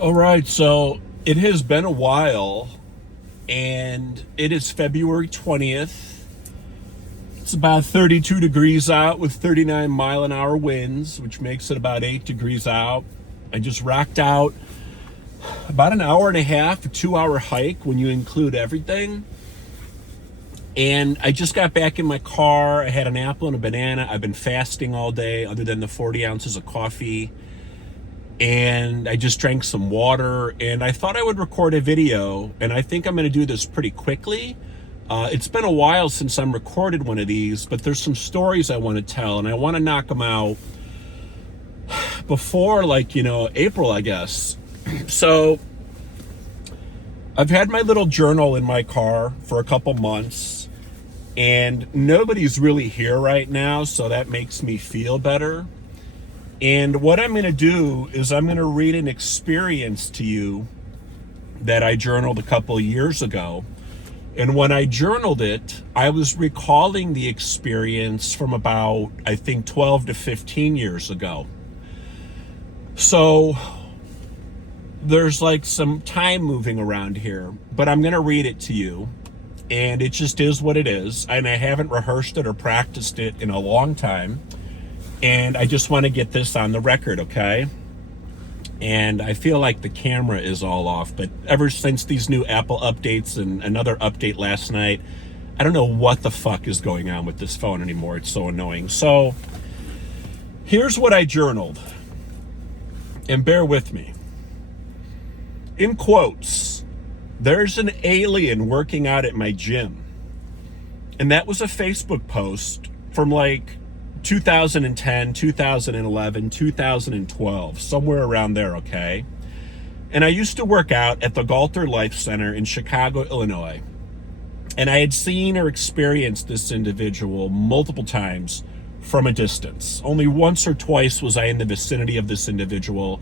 All right, so it has been a while, and it is February 20th. It's about 32 degrees out with 39-mile-an-hour winds, which makes it about 8 degrees out. I just rocked out about an hour and a half, a 2-hour hike when you include everything. And I just got back in my car. I had an apple and a banana. I've been fasting all day, other than the 40 ounces of coffee. And I just drank some water, and I thought I would record a video, and I think I'm going to do this pretty quickly. It's been a while since I'm recorded one of these, but there's some stories I want to tell, and I want to knock them out before, April, I guess. So I've had my little journal in my car for a couple months, and nobody's really here right now, so that makes me feel better. And what I'm going to do is I'm going to read an experience to you that I journaled a couple of years ago. And when I journaled it, I was recalling the experience from about, I think, 12 to 15 years ago. So there's like some time moving around here, but I'm going to read it to you. And it just is what it is. And I haven't rehearsed it or practiced it in a long time. And I just want to get this on the record, okay? And I feel like the camera is all off, but ever since these new Apple updates and another update last night, I don't know what the fuck is going on with this phone anymore. It's so annoying. So here's what I journaled. And bear with me. In quotes, there's an alien working out at my gym. And that was a Facebook post from 2010, 2011, 2012, somewhere around there, okay? And I used to work out at the Galter Life Center in Chicago, Illinois. And I had seen or experienced this individual multiple times from a distance. Only once or twice was I in the vicinity of this individual.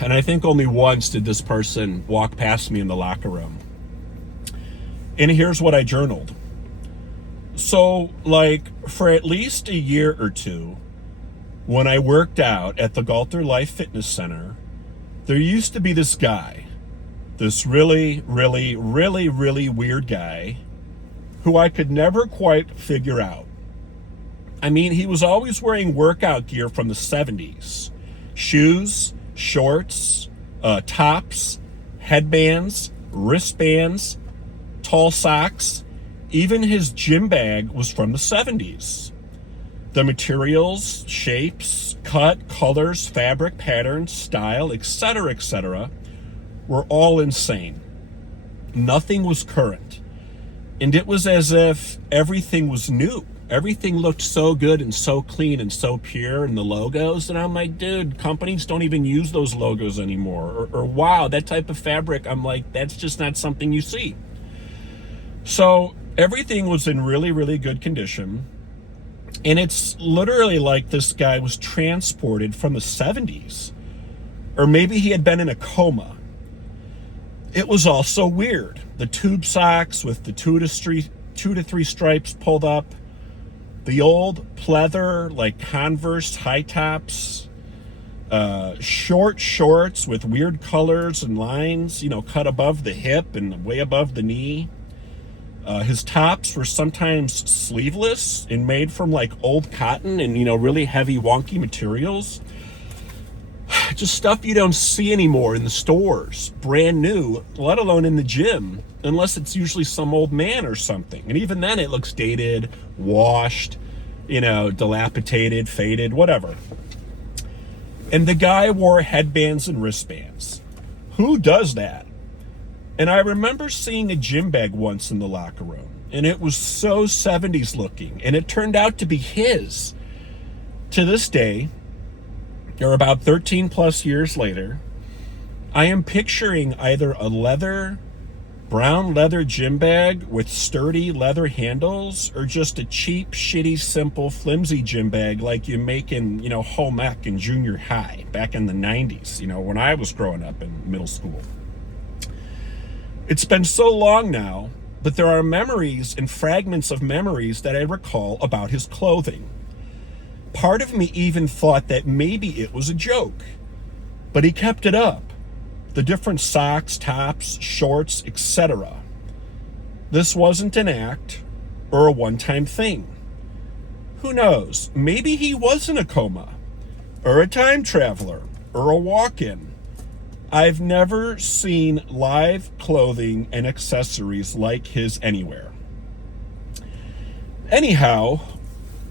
And I think only once did this person walk past me in the locker room. And here's what I journaled. So, for at least a year or two, when I worked out at the Galter Life Fitness Center, there used to be this guy, this really, really, really, really weird guy, who I could never quite figure out. I mean, he was always wearing workout gear from the 70s. Shoes, shorts, tops, headbands, wristbands, tall socks. Even his gym bag was from the 70s. The materials, shapes, cut, colors, fabric, patterns, style, etc., were all insane. Nothing was current. And it was as if everything was new. Everything looked so good and so clean and so pure, and the logos. And I'm like, dude, companies don't even use those logos anymore. Or wow, that type of fabric, I'm like, that's just not something you see. So everything was in really, really good condition. And it's literally like this guy was transported from the 70s. Or maybe he had been in a coma. It was all so weird. The tube socks with the two to three stripes pulled up. The old pleather, Converse high tops. Short shorts with weird colors and lines, cut above the hip and way above the knee. His tops were sometimes sleeveless and made from old cotton and, really heavy, wonky materials. Just stuff you don't see anymore in the stores, brand new, let alone in the gym, unless it's usually some old man or something. And even then it looks dated, washed, dilapidated, faded, whatever. And the guy wore headbands and wristbands. Who does that? And I remember seeing a gym bag once in the locker room, and it was so 70s looking, and it turned out to be his. To this day, or about 13 plus years later, I am picturing either a brown leather gym bag with sturdy leather handles, or just a cheap, shitty, simple, flimsy gym bag like you make in, home ec in junior high back in the 90s, when I was growing up in middle school. It's been so long now, but there are memories and fragments of memories that I recall about his clothing. Part of me even thought that maybe it was a joke. But he kept it up. The different socks, tops, shorts, etc. This wasn't an act or a one-time thing. Who knows? Maybe he was in a coma, or a time traveler, or a walk-in. I've never seen live clothing and accessories like his anywhere. Anyhow,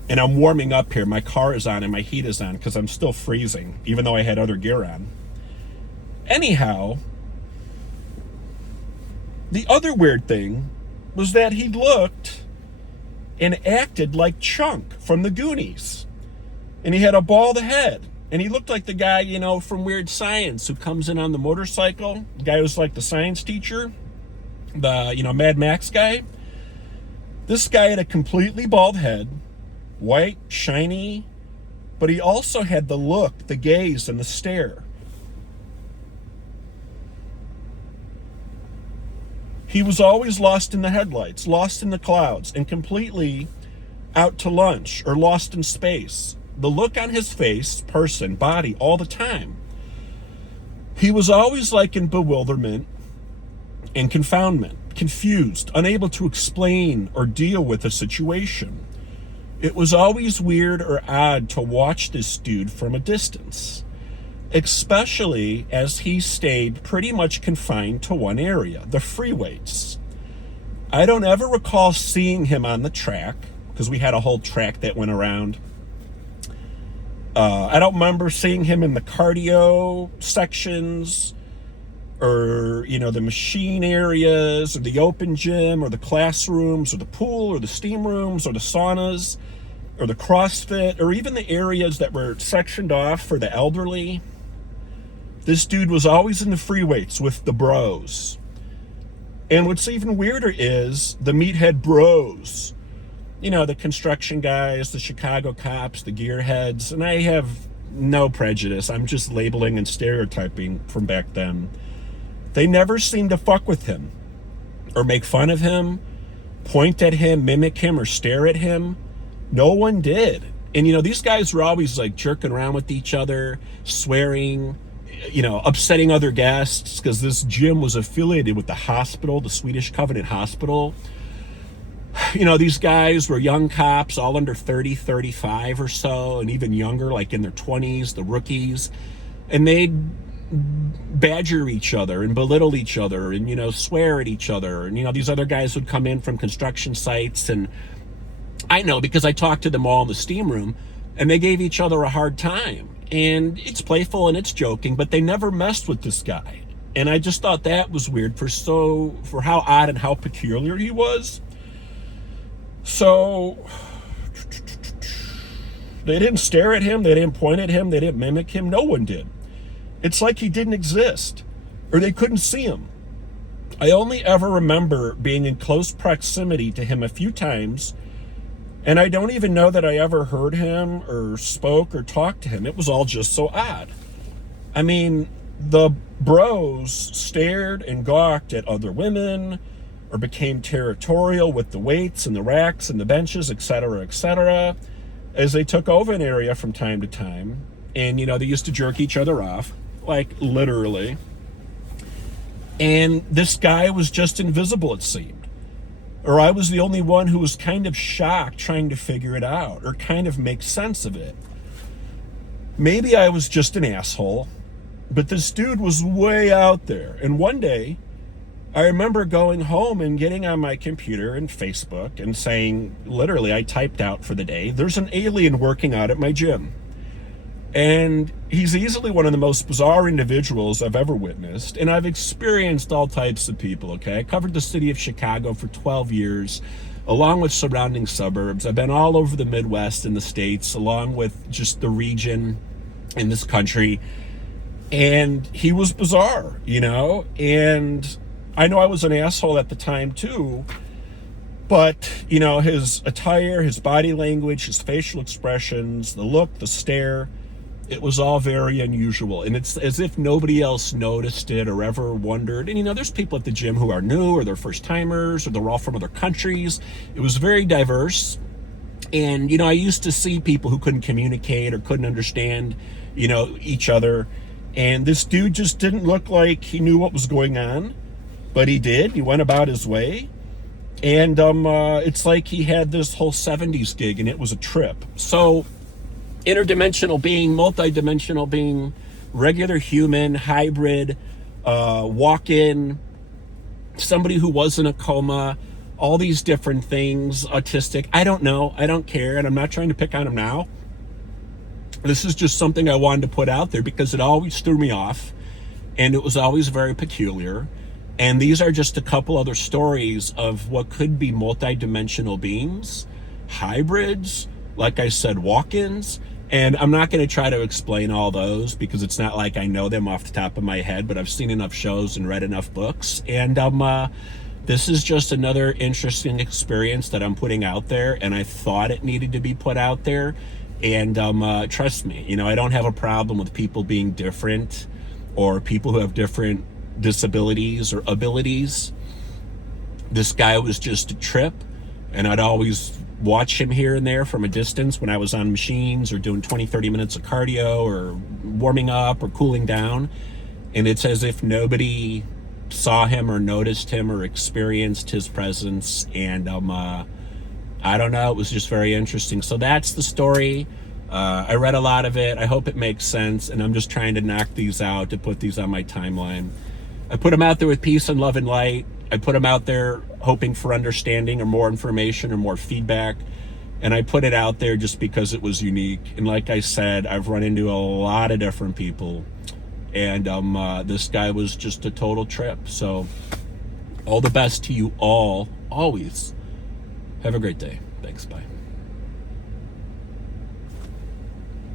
and I'm warming up here. My car is on and my heat is on because I'm still freezing, even though I had other gear on. Anyhow, the other weird thing was that he looked and acted like Chunk from the Goonies. And he had a bald head. And he looked like the guy, you know, from Weird Science who comes in on the motorcycle. The guy who's like the science teacher. The, you know, Mad Max guy. This guy had a completely bald head. White, shiny. But he also had the look, the gaze, and the stare. He was always lost in the headlights, lost in the clouds, and completely out to lunch or lost in space. The look on his face, person, body, all the time. He was always like in bewilderment and confoundment, confused, unable to explain or deal with a situation. It was always weird or odd to watch this dude from a distance, especially as he stayed pretty much confined to one area, the freeways. I don't ever recall seeing him on the track, because we had a whole track that went around. I don't remember seeing him in the cardio sections or, you know, the machine areas or the open gym or the classrooms or the pool or the steam rooms or the saunas or the CrossFit or even the areas that were sectioned off for the elderly. This dude was always in the free weights with the bros. And what's even weirder is the meathead bros. You know, the construction guys, the Chicago cops, the gearheads, and I have no prejudice. I'm just labeling and stereotyping from back then. They never seemed to fuck with him or make fun of him, point at him, mimic him, or stare at him. No one did. And, you know, these guys were always like jerking around with each other, swearing, you know, upsetting other guests because this gym was affiliated with the hospital, the Swedish Covenant Hospital. You know, these guys were young cops, all under 30, 35 or so, and even younger, like in their 20s, the rookies. And they'd badger each other and belittle each other and, you know, swear at each other. And, you know, these other guys would come in from construction sites. And I know because I talked to them all in the steam room, and they gave each other a hard time. And it's playful and it's joking, but they never messed with this guy. And I just thought that was weird for how odd and how peculiar he was. So they didn't stare at him, they didn't point at him, they didn't mimic him, no one did. It's like he didn't exist, or they couldn't see him. I only ever remember being in close proximity to him a few times, and I don't even know that I ever heard him or spoke or talked to him. It was all just so odd. I mean, the bros stared and gawked at other women, or became territorial with the weights and the racks and the benches, etc., as they took over an area from time to time. And, you know, they used to jerk each other off, like literally. And this guy was just invisible, it seemed. Or I was the only one who was kind of shocked trying to figure it out or kind of make sense of it. Maybe I was just an asshole, but this dude was way out there. And one day, I remember going home and getting on my computer and Facebook and saying, literally, I typed out for the day, there's an alien working out at my gym. And he's easily one of the most bizarre individuals I've ever witnessed. And I've experienced all types of people, okay? I covered the city of Chicago for 12 years, along with surrounding suburbs. I've been all over the Midwest and the States, along with just the region in this country. And he was bizarre, you know? And I know I was an asshole at the time too, but, you know, his attire, his body language, his facial expressions, the look, the stare, it was all very unusual. And it's as if nobody else noticed it or ever wondered. And, you know, there's people at the gym who are new or they're first timers or they're all from other countries. It was very diverse. And, you know, I used to see people who couldn't communicate or couldn't understand, you know, each other. And this dude just didn't look like he knew what was going on, but he did. He went about his way. And it's like he had this whole 70s gig, and it was a trip. So interdimensional being, multidimensional being, regular human, hybrid, walk-in, somebody who was in a coma, all these different things, autistic. I don't know. I don't care. And I'm not trying to pick on him now. This is just something I wanted to put out there because it always threw me off and it was always very peculiar. And these are just a couple other stories of what could be multidimensional beings, hybrids, like I said, walk-ins. And I'm not going to try to explain all those because it's not like I know them off the top of my head, but I've seen enough shows and read enough books. And this is just another interesting experience that I'm putting out there, and I thought it needed to be put out there. And trust me, you know, I don't have a problem with people being different or people who have different disabilities or abilities. This guy was just a trip, and I'd always watch him here and there from a distance when I was on machines or doing 20-30 minutes of cardio or warming up or cooling down. And it's as if nobody saw him or noticed him or experienced his presence. And I don't know, it was just very interesting. So that's the story. I read a lot of it. I hope it makes sense. And I'm just trying to knock these out to put these on my timeline. I put them out there with peace and love and light. I put them out there hoping for understanding or more information or more feedback. And I put it out there just because it was unique. And like I said, I've run into a lot of different people. And this guy was just a total trip. So all the best to you all, always. Have a great day. Thanks. Bye.